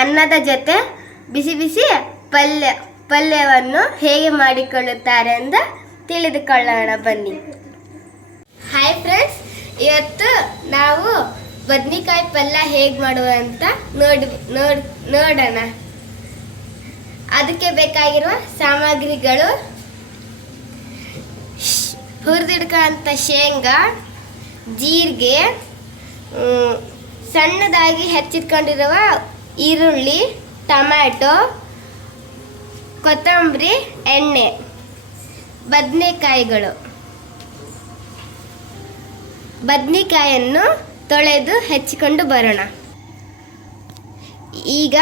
ಅನ್ನದ ಜೊತೆ ಬಿಸಿ ಬಿಸಿ ಪಲ್ಯವನ್ನು ಹೇಗೆ ಮಾಡಿಕೊಳ್ಳುತ್ತಾರೆ ಎಂದು ತಿಳಿದುಕೊಳ್ಳೋಣ ಬನ್ನಿ. ಹಾಯ್ ಫ್ರೆಂಡ್ಸ್, ಇವತ್ತು ನಾವು ಬದ್ನಿಕಾಯಿ ಪಲ್ಯ ಹೇಗೆ ಮಾಡುವ ಅಂತ ನೋಡೋಣ. ಅದಕ್ಕೆ ಬೇಕಾಗಿರುವ ಸಾಮಗ್ರಿಗಳು: ಹುರಿದಿಡ್ಕೊಂತ ಶೇಂಗಾ, ಜೀರಿಗೆ, ಸಣ್ಣದಾಗಿ ಹೆಚ್ಚಿಟ್ಕೊಂಡಿರುವ ಈರುಳ್ಳಿ, ಟೊಮ್ಯಾಟೊ, ಕೊತ್ತಂಬರಿ, ಎಣ್ಣೆ, ಬದನೆಕಾಯಿಗಳು. ಬದನೆಕಾಯನ್ನು ತೊಳೆದು ಹೆಚ್ಚಿಕೊಂಡು ಬರೋಣ. ಈಗ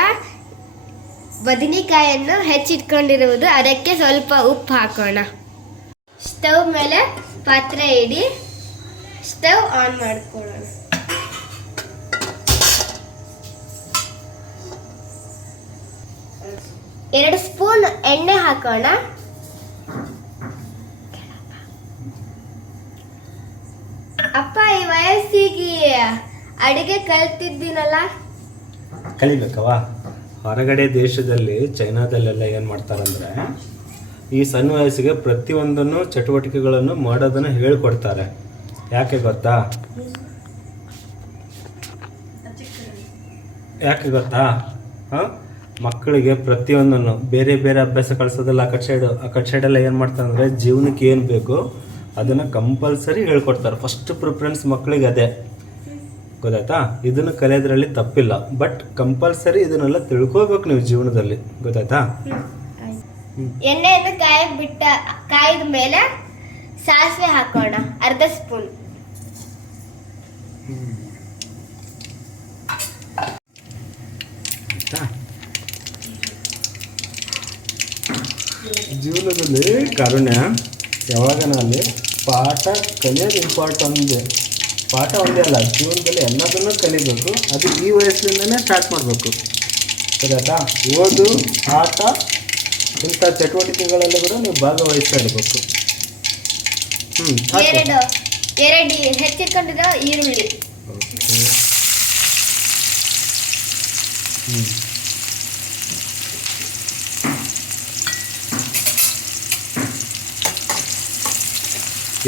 ಬದನೆಕಾಯನ್ನು ಹೆಚ್ಚಿಟ್ಕೊಂಡಿರುವುದು, ಅದಕ್ಕೆ ಸ್ವಲ್ಪ ಉಪ್ಪು ಹಾಕೋಣ. ಸ್ಟವ್ ಮೇಲೆ ಪಾತ್ರೆ ಇಡಿ, ಸ್ಟವ್ ಆನ್ ಮಾಡ್ಕೊಳ್ಳೋಣ. ಎರಡು ಸ್ಪೂನ್ ಎಣ್ಣೆ ಹಾಕೋಣ. ಅಪ್ಪ, ಈ ವಯಸ್ಸಿಗೆ ಅಡಿಗೆ ಕಲ್ತಿದ್ದೀನಲ್ಲ? ಕಲಿಬೇಕವ. ಹೊರಗಡೆ ದೇಶದಲ್ಲಿ, ಚೈನಾದಲ್ಲೆಲ್ಲ ಏನು ಮಾಡ್ತಾರಂದ್ರೆ, ಈ ಸಣ್ಣ ವಯಸ್ಸಿಗೆ ಪ್ರತಿಯೊಂದನ್ನು ಚಟುವಟಿಕೆಗಳನ್ನು ಮಾಡೋದನ್ನು ಹೇಳ್ಕೊಡ್ತಾರೆ. ಯಾಕೆ ಗೊತ್ತಾ? ಮಕ್ಕಳಿಗೆ ಪ್ರತಿಯೊಂದನ್ನು ಬೇರೆ ಬೇರೆ ಅಭ್ಯಾಸ ಕಳಿಸೋದಲ್ಲ. ಆ ಕಟ್ ಸೈಡೆಲ್ಲ ಏನು ಮಾಡ್ತಾರೆ ಅಂದರೆ, ಜೀವನಕ್ಕೆ ಏನು ಬೇಕು ಅದನ್ನು ಕಂಪಲ್ಸರಿ ಹೇಳ್ಕೊಡ್ತಾರೆ. ಫಸ್ಟ್ ಪ್ರಿಫರೆನ್ಸ್ ಮಕ್ಕಳಿಗೆ ಅದೇ. ಗೊತ್ತಾಯ್ತಾ? ಇದನ್ನು ಕಲಿಯೋದ್ರಲ್ಲಿ ತಪ್ಪಿಲ್ಲ, ಬಟ್ ಕಂಪಲ್ಸರಿ ಇದನ್ನೆಲ್ಲ ತಿಳ್ಕೋಬೇಕು ನೀವು ಜೀವನದಲ್ಲಿ. ಗೊತ್ತಾಯ್ತಾ? ಎಣ್ಣೆಯನ್ನು ಕಾಯ್ದ ಮೇಲೆ ಸಾಸಿವೆ ಹಾಕೋಣ, ಅರ್ಧ ಸ್ಪೂನ್. ಜೀವನದಲ್ಲಿ ಕಾರುಣ್ಯ ಯಾವಾಗನಲ್ಲಿ ಪಾಠ ಕಲಿಯೋದು ಪಾಠ ಒಂದೇ ಅಲ್ಲ, ಜೀವನದಲ್ಲಿ ಎಲ್ಲದನ್ನೂ ಕಲಿಬೇಕು. ಅದು ಈ ವಯಸ್ಸಿನಿಂದನೇ ಸ್ಟಾರ್ಟ್ ಮಾಡಬೇಕು. ಗೊತ್ತಾಯ್ತಾ? ಓದು, ಆಟ, ಇಂಥ ಚಟುವಟಿಕೆಗಳೆಲ್ಲ ಕೂಡ ನೀವು ಭಾಗವಹಿಸ್ತಾ ಇರಬೇಕು. ಎರಡು ಹೆಚ್ಚಿಟ್ಕೊಂಡಿರೋ ಈರುಳ್ಳಿ.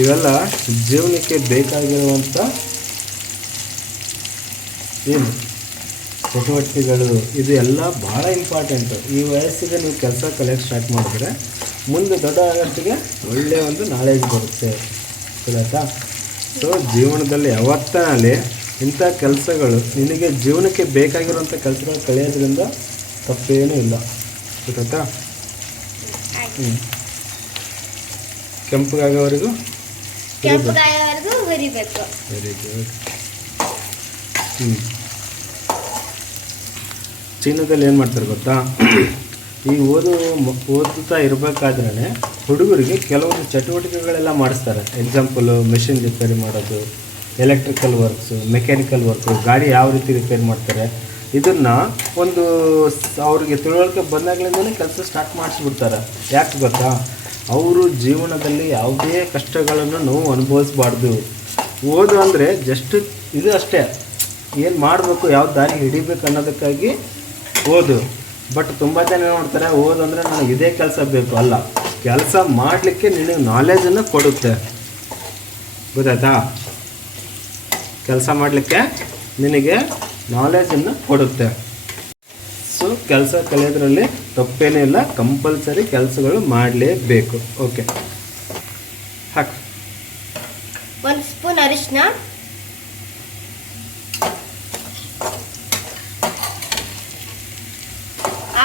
ಇವೆಲ್ಲ ಜೀವನಕ್ಕೆ ಬೇಕಾಗಿರುವಂಥ ಏನು ಚಟುವಟಿಕೆಗಳು, ಇದು ಎಲ್ಲ ಭಾಳ ಇಂಪಾರ್ಟೆಂಟು. ಈ ವಯಸ್ಸಿಗೆ ನೀವು ಕೆಲಸ ಕಲಿಯೋಕ್ಕೆ ಸ್ಟಾರ್ಟ್ ಮಾಡಿದ್ರೆ ಮುಂದೆ ದೊಡ್ಡ ಆಗೋಷ್ಟಿಗೆ ಒಳ್ಳೆಯ ಒಂದು ನಾಲೆಜ್ ಬರುತ್ತೆ. ಗೊತ್ತಾಯ್ತಾ? ಸೊ ಜೀವನದಲ್ಲಿ ಯಾವತ್ತಲ್ಲಿ ಇಂಥ ಕೆಲಸಗಳು, ನಿನಗೆ ಜೀವನಕ್ಕೆ ಬೇಕಾಗಿರುವಂಥ ಕೆಲಸಗಳು ಕಲಿಯೋದ್ರಿಂದ ತಪ್ಪೇನೂ ಇಲ್ಲ. ಗೊತ್ತಾಯ್ತಾ? ಕೆಂಪಗಾಗೋವರೆಗೂ ಹುರಿಬೇಕು. Very good. ಚೀನಾದಲ್ಲಿ ಏನು ಮಾಡ್ತಾರೆ ಗೊತ್ತಾ? ಈ ಓದುತ್ತಾ ಇರಬೇಕಾದ್ರೆ ಹುಡುಗರಿಗೆ ಕೆಲವೊಂದು ಚಟುವಟಿಕೆಗಳೆಲ್ಲ ಮಾಡಿಸ್ತಾರೆ. ಎಕ್ಸಾಂಪಲು, ಮೆಷಿನ್ ರಿಪೇರಿ ಮಾಡೋದು, ಎಲೆಕ್ಟ್ರಿಕಲ್ ವರ್ಕ್ಸು, ಮೆಕ್ಯಾನಿಕಲ್ ವರ್ಕು, ಗಾಡಿ ಯಾವ ರೀತಿ ರಿಪೇರಿ ಮಾಡ್ತಾರೆ, ಇದನ್ನು ಒಂದು ಅವ್ರಿಗೆ ತಿಳುವಳಿಕೆ ಬಂದಾಗಲಿಂದಲೇ ಕೆಲಸ ಸ್ಟಾರ್ಟ್ ಮಾಡಿಸ್ಬಿಡ್ತಾರೆ. ಯಾಕೆ ಗೊತ್ತಾ? ಅವರು ಜೀವನದಲ್ಲಿ ಯಾವುದೇ ಕಷ್ಟಗಳನ್ನು ನಾವು ಅನುಭವಿಸ್ಬಾರ್ದು. ಓದು ಅಂದರೆ ಜಸ್ಟ್ ಇದು ಅಷ್ಟೇ, ಏನು ಮಾಡಬೇಕು, ಯಾವ ದಾರಿ ಹಿಡಿಬೇಕು ಅನ್ನೋದಕ್ಕಾಗಿ ಓದು. ಬಟ್ ತುಂಬ ಜನ ನೋಡ್ತಾರೆ, ಓದು ಅಂದರೆ ನನಗೆ ಇದೇ ಕೆಲಸ ಬೇಕು. ಅಲ್ಲ, ಕೆಲಸ ಮಾಡಲಿಕ್ಕೆ ನಿನಗೆ ನಾಲೆಜನ್ನು ಕೊಡುತ್ತೆ. ಗೊತ್ತಾಯ್ತಾ? ಕೆಲಸ ಮಾಡಲಿಕ್ಕೆ ನಿನಗೆ ನಾಲೆಜನ್ನು ಕೊಡುತ್ತೆ. ಸೊ ಕೆಲಸ ಕಲಿಯೋದ್ರಲ್ಲಿ ತಪ್ಪೇನೇ ಇಲ್ಲ, ಕಂಪಲ್ಸರಿ ಕೆಲಸಗಳು ಮಾಡಲೇಬೇಕು. ಓಕೆ, ಹಾಕು. 1 ಸ್ಪೂನ್ ಅರಿಶಿನ,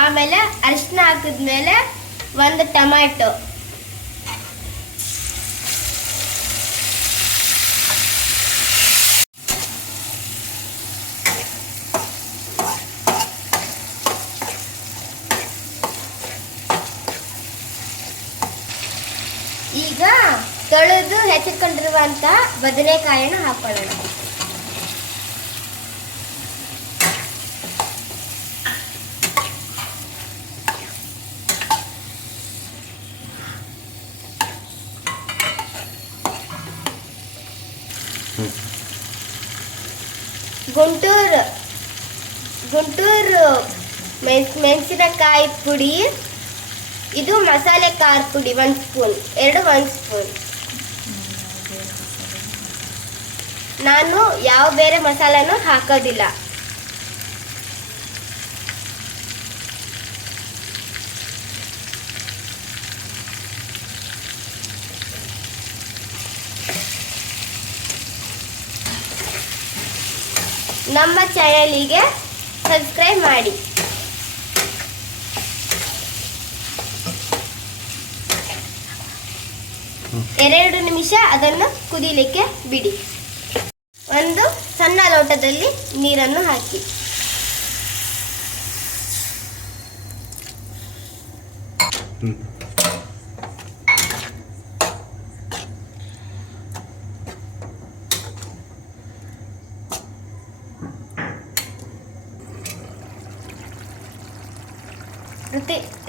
ಆಮೇಲೆ ಅರಿಶಿನ ಹಾಕಿದ್ಮೇಲೆ 1 ಟೊಮ್ಯಾಟೊ, ಈಗ ತೊಳೆದು ಹೆಚ್ಚಿಟ್ಕೊಂಡಿರುವಂತ ಬದನೆಕಾಯಿಯನ್ನು ಹಾಕೊಳ್ಳೋಣ. ಗುಂಟೂರು ಮೆಣಸಿನಕಾಯಿ ಪುಡಿ, ಇದು ಮಸಾಲೆ ಖಾರ ಪುಡಿ 1 ಸ್ಪೂನ್, 1 ಸ್ಪೂನ್. ನಾನು ಯಾವ ಬೇರೆ ಮಸಾಲನೂ ಹಾಕೋದಿಲ್ಲ. ನಮ್ಮ ಚಾನಲಿಗೆ ಸಬ್ಸ್ಕ್ರೈಬ್ ಮಾಡಿ. ಎರಡು ನಿಮಿಷ ಅದನ್ನು ಕುದಿಲಿಕ್ಕೆ ಬಿಡಿ. ಒಂದು ಸಣ್ಣ ಲೋಟದಲ್ಲಿ ನೀರನ್ನು ಹಾಕಿ.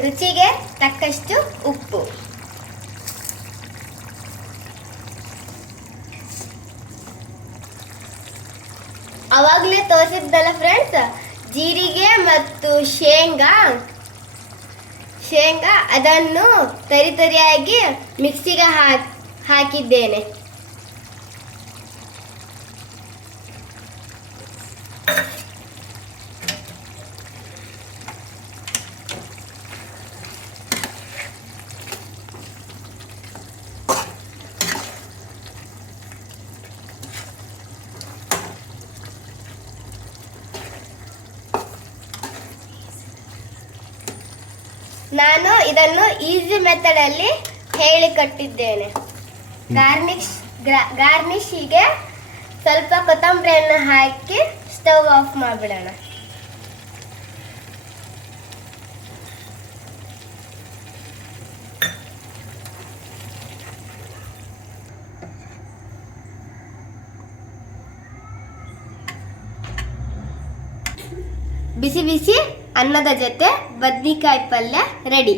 ರುಚಿಗೆ ತಕ್ಕಷ್ಟು ಉಪ್ಪು. ಅವಾಗಲೇ ತೋರಿಸಿದ್ದಲ್ಲ ಫ್ರೆಂಡ್ಸ್, ಜೀರಿಗೆ ಮತ್ತು ಶೇಂಗಾ ಅದನ್ನು ತರಿಯಾಗಿ ಮಿಕ್ಸಿಗೆ ಹಾಕಿದ್ದೇನೆ. ನಾನು ಇದನ್ನು ಈಸಿ ಮೆಥಡ್ ಅಲ್ಲಿ ಹೇಳಿಕೊಟ್ಟಿದ್ದೇನೆ. ಗಾರ್ನಿಶಿಗೆ ಸ್ವಲ್ಪ ಕೊತ್ತಂಬರಿಯನ್ನು ಹಾಕಿ ಸ್ಟವ್ ಆಫ್ ಮಾಡಿಬಿಡೋಣ. ಬಿಸಿ ಬಿಸಿ ಅನ್ನದ ಜೊತೆ ಬದ್ನಿಕಾಯಿ ಪಲ್ಯ ರೆಡಿ.